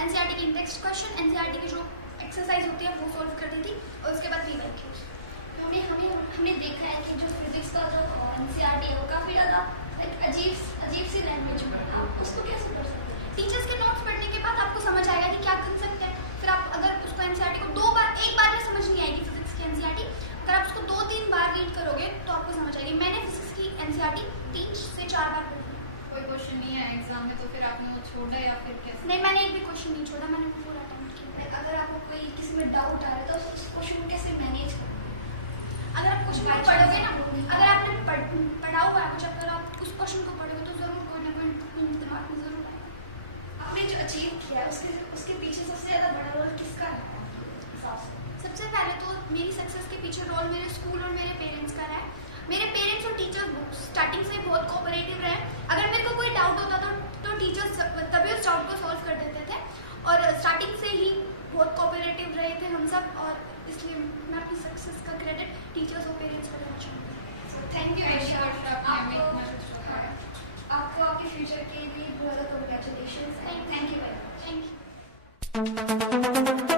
NCERT की index question, NCERT की जो एक्सरसाइज होती है वो सॉल्व करती थी, और उसके बाद रीवाइज। हमने देखा है कि जो फिजिक्स का जो एनसीईआरटी है वो काफ़ी ज़्यादा अजीब सी लैंग्वेज में है। आप उसको कैसे पढ़ सकते हैं? टीचर्स के नोट्स पढ़ने के बाद आपको समझ आएगा कि क्या कंसेप्ट है। फिर आप अगर उसको एनसीईआरटी को एक बार में समझ नहीं आएगी फिजिक्स की एनसीईआरटी, अगर आप उसको 2-3 बार रीड करोगे तो आपको समझ आएगी। मैंने फिजिक्स की एनसीईआरटी 3 से 4 बार पढ़ी। कोई क्वेश्चन नहीं है एग्जाम में तो फिर आपने वो छोड़ा या फिर कैसे? नहीं, मैंने एक भी क्वेश्चन नहीं छोड़ा, मैंने पूरा अटेम्प्ट किया। अगर आपको कोई किसी में डाउट आ रहा है तो उस क्वेश्चन को कैसे मैनेज करें? अगर आप कुछ पढ़ोगे ना, अगर आपने पढ़ा हुआ है कुछ, अगर आप उस क्वेश्चन को पढ़ोगे तो जरूर कोई ना कोई दिमाग में जरूर आएगा। आपने जो अचीव किया उसके पीछे सबसे ज़्यादा बड़ा रोल किसका है आपके हिसाब से? सबसे पहले तो मेरी सक्सेस के पीछे रोल मेरे स्कूल और मेरे पेरेंट्स का है। मेरे पेरेंट्स और टीचर्स स्टार्टिंग से बहुत कोऑपरेटिव रहे। अगर मेरे को कोई डाउट होता तो टीचर्स तभी उस डाउट को सॉल्व कर देते थे, और स्टार्टिंग से ही बहुत कोऑपरेटिव रहे थे हम सब, और इसलिए मैं अपनी सक्सेस का क्रेडिट टीचर्स और पेरेंट्स को देना चाहूँगी। सो थैंक यू ऐशा, आपको आपके फ्यूचर के लिए बहुत ज़्यादा कॉन्ग्रेचुलेशन। Thank you.